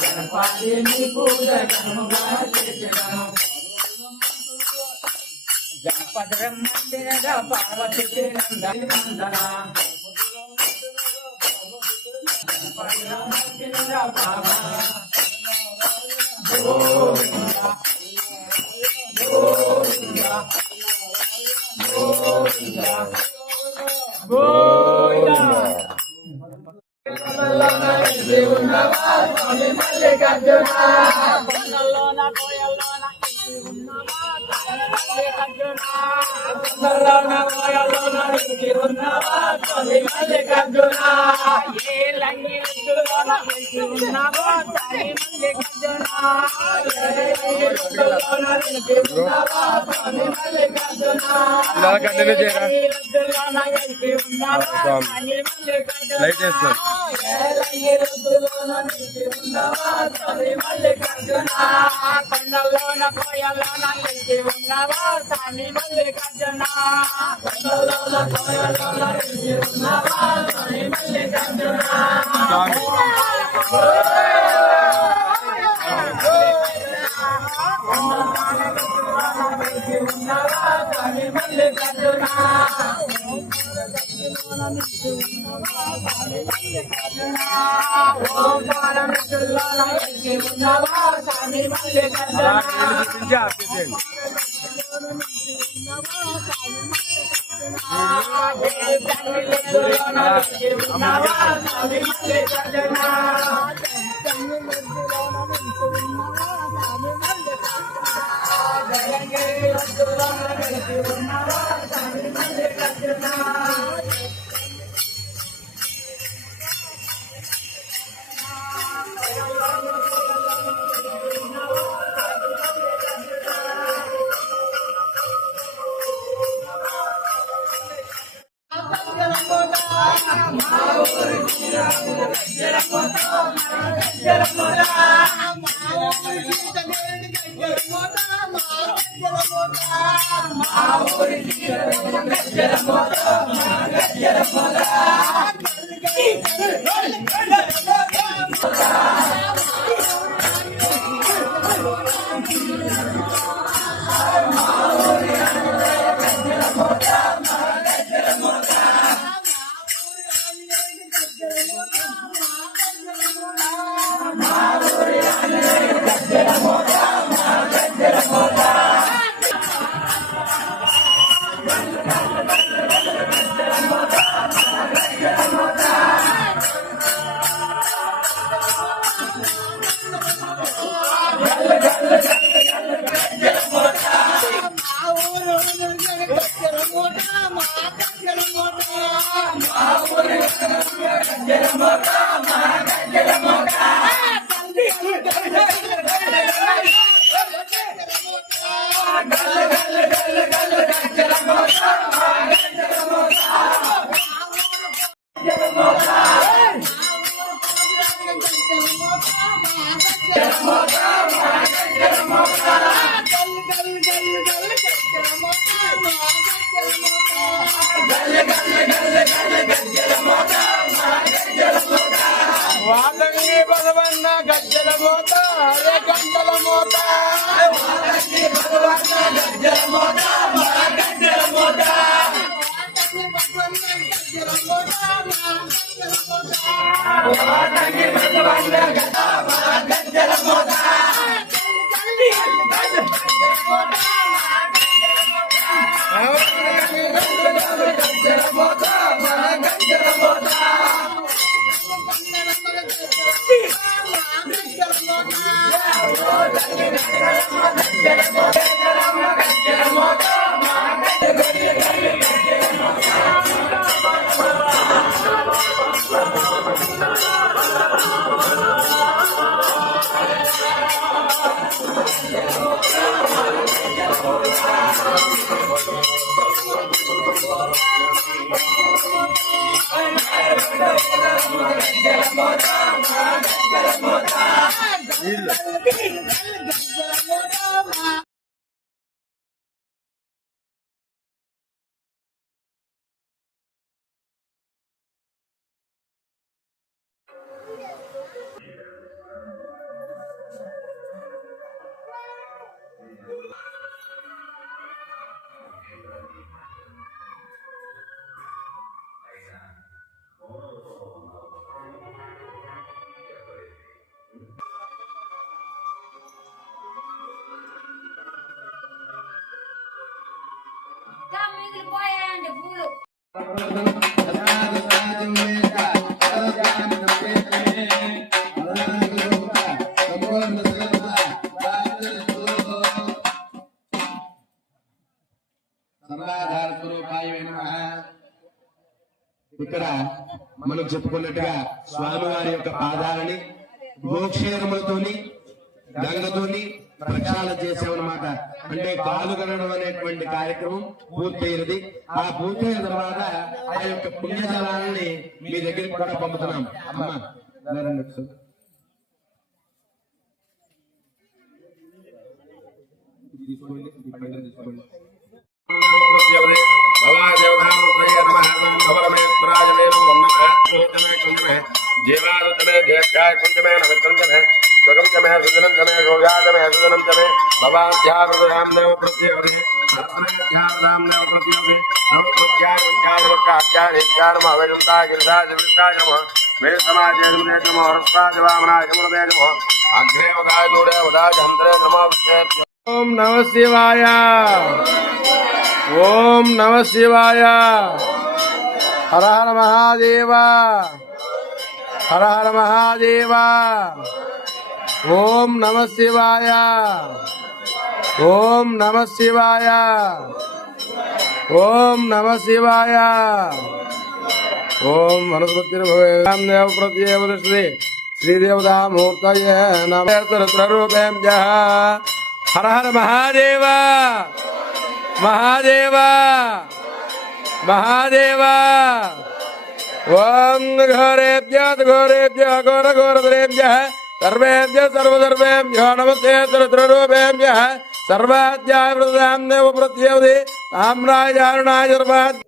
గణపతిని పూజ ఘనముగా చేసేదను గణపతిరమ్మందిరగా పార్వతికి నందని నందన గణపతిరమ్మందిరగా బాబా గోవింద గోవింద గోవింద గోవింద స్వామి మల్లికార్జున కొండల్లోన కోయల్లోన స్వామి మల్లికార్జున ఏ లంగి ఉన్నవా స్వామి మల్లికార్జున స్వామి మల్లికార్జున లైట్ వేసుకో కొండల్లోన కోయల్లోన ఉన్నవా స్వామి మల్లికార్జున కొండల్లోన కోయల్లోన ఉన్నవా స్వామి మల్లికార్జున స్వామి మల్లికార్జున స్వామి వాదంగి బలవన్న గజ్జల మోత అరే గంటల మోత వాదంగి బలవన్న గజ్జల మోత గజ్జల మోత వాదంగి బలవన్న గజ్జల మోత మిగిలిపోయాయండి పూలు. ఇక్కడ మనం చెప్పుకున్నట్టుగా స్వామివారి యొక్క పాదాలని గోక్షేరములతోని గంగతోని ప్రక్షాళన చేసామన్నమాట. అంటే కాలు కడగడం అనేటువంటి కార్యక్రమం పూర్తయినది. ఆ పూర్తయిన తర్వాత ఆ యొక్క పుణ్యజలాలని మీ దగ్గరికి కూడా పంపుతున్నాం. అమ్మా తీసుకోండి, తీసుకోండి. జీవాదుతమే దీర్ఘాయ కుంజమే నమిత్రంజమే సుగంజమే సుజనంజమే గోవ్యాజమే సుజనంజమే భవాధ్యాహృదయాం ప్రత్యేవది అత్రయాధ్యాహృదాం ప్రత్యేవది నమస్కృత్యాయ కుంచాయ నిత్యానమవేజంతాయ గిరిజాయ విష్టాయ నమః మే సమాజే నమః హరస్వాయ వామనాయ నమః అగ్రే ఉదాయ దూడే ఉదాయ హంత్రే నమః విష్ణు. ఓం నమః శివాయ. ఓం నమః శివాయ. హర హర మహాదేవ. హర హర మహాదేవ. ఓం నమః శివాయ. ఓం నమః శివాయ. ఓం నమః శివాయ. ఓం వనస్పతిర్భవేం దేవ ప్రత్యేవ దృష్టి శ్రీదేవతా మూర్తయే నమః జహ. హర హర మహాదేవ. మహాదేవ మహాదేవ. ఓం ఘోరేభ్యో ఘోరేభ్యో ఘోర ఘోరధరేభ్యః సర్వేభ్యः సర్వసర్వేభ్యో నమస్తే రుద్రరూపేభ్యः సర్వాధ్యాయ వృదాం దేవ ప్రత్యేవది తామ్రాయ చారుణాయ సర్వాధ్యాయ.